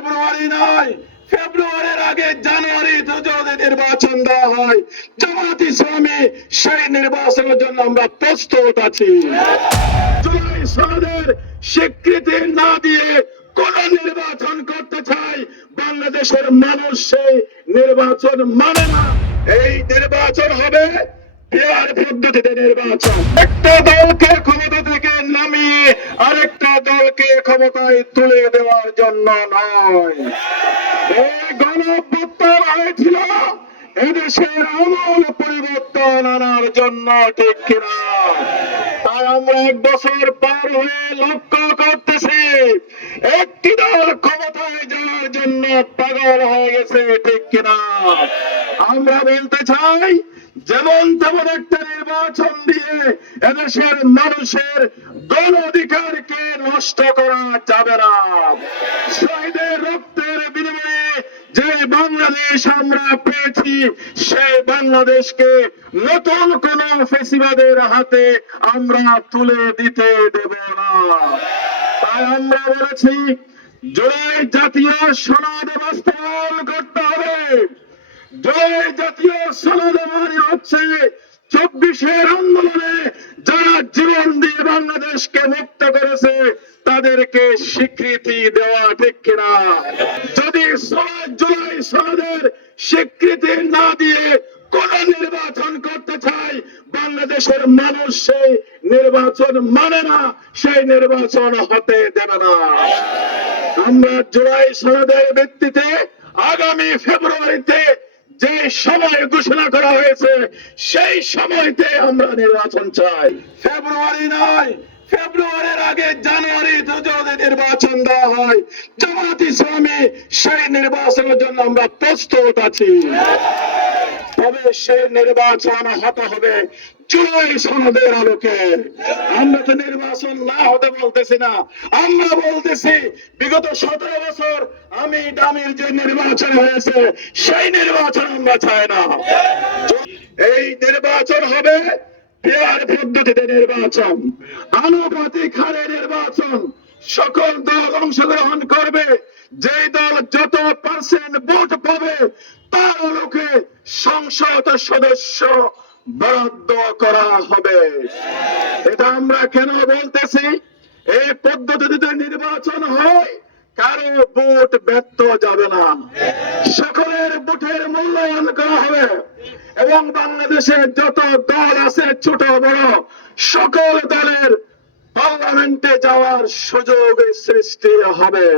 ফেব্রুয়ারি নয়, ফেব্রুয়ারির আগে জানুয়ারিতে যদি নির্বাচন দেওয়া হয়, জামাত ইসলামী সেই নির্বাচনের জন্য আমরা প্রস্তুত আছি। জুলাই সনদের স্বীকৃতি না দিয়ে কোন নির্বাচন করতে চাই, বাংলাদেশের মানুষ সেই নির্বাচন মানে না। এই নির্বাচন হবে পেয়ার পদ্ধতিতে নির্বাচন, একটা দলকে ক্ষমতা থেকে নামিয়ে আরেকটা দলকে ক্ষমতায় তুলে দেওয়ার জন্য নয়। এই গণঅভ্যুত্থান হয়েছিল এদেশের আমূল পরিবর্তন আনার জন্য, ঠিক কিনা? তাই আমরা 1 বছর পার হয়ে লক্ষ্য করতেছি একটি দল ক্ষমতায় যাওয়ার জন্য পাগল হয়ে গেছে, ঠিক কিনা? আমরা বলতে চাই যেমন তেমন একটা নির্বাচন দিয়ে এদেশের মানুষের গণ অধিকারকে নষ্ট করা যাবে না। শহীদের রক্তের বিনিময়ে যে বাংলাদেশ আমরা পেয়েছি, সেই বাংলাদেশকে নতুন কোন ফেসিবাদের হাতে আমরা তুলে দিতে দেব না। তাই আমরা বলেছি জুলাই জাতীয় সনদ বাস্তবায়ন করতে হবে। জুলাই জাতীয় সনদ মানে হচ্ছে 24-এর আন্দোলনে যারা জীবন দিয়ে বাংলাদেশকে মুক্ত করেছে তাদেরকে স্বীকৃতি দেওয়া, ঠিক কিনা? যদি জুলাই সনদের স্বীকৃতি না দিয়ে কোন নির্বাচন করতে চাই, বাংলাদেশের মানুষ সেই নির্বাচন মানে না, সেই নির্বাচন হতে দেবে না। আমরা জুলাই সনদের ভিত্তিতে আগামী ফেব্রুয়ারিতে যে সময় ঘোষণা করা হয়েছে, সেই সময়তে আমরা নির্বাচন চাই। ফেব্রুয়ারি নয়, ফেব্রুয়ারির আগে জানুয়ারিতে যদি নির্বাচন দেওয়া হয়, জামাত ইসলামী সেই নির্বাচনের জন্য আমরা প্রস্তুত আছি। তবে সেই নির্বাচন হতে হবে জুলাই সনদের আলোকে। আমরা তো নির্বাচন না হতে বলতেছি না, আমরা বলতেছি বিগত 17 বছর আমি ডামির যে নির্বাচন হয়েছে সেই নির্বাচন আমরা চাই না। এই নির্বাচন হবে পেয়ার পদ্ধতিতে নির্বাচন, আনুপাতিক হারে নির্বাচন। সকল দল অংশগ্রহণ করবে, যেই দল যত % ভোট পাবে তার আলোকে সংসদ সদস্য বরাদ্দ করা হবে। এটা আমরা কেন বলতেছি? এই পদ্ধতিতে নির্বাচন হয়, কারো ভোট ব্যর্থ যাবে না, সকলের ভোটের মূল্যায়ন করা হবে এবং বাংলাদেশের যত দল আছে ছোট বড় সকল দলের পার্লামেন্টে যাওয়ার সুযোগ সৃষ্টি হবে।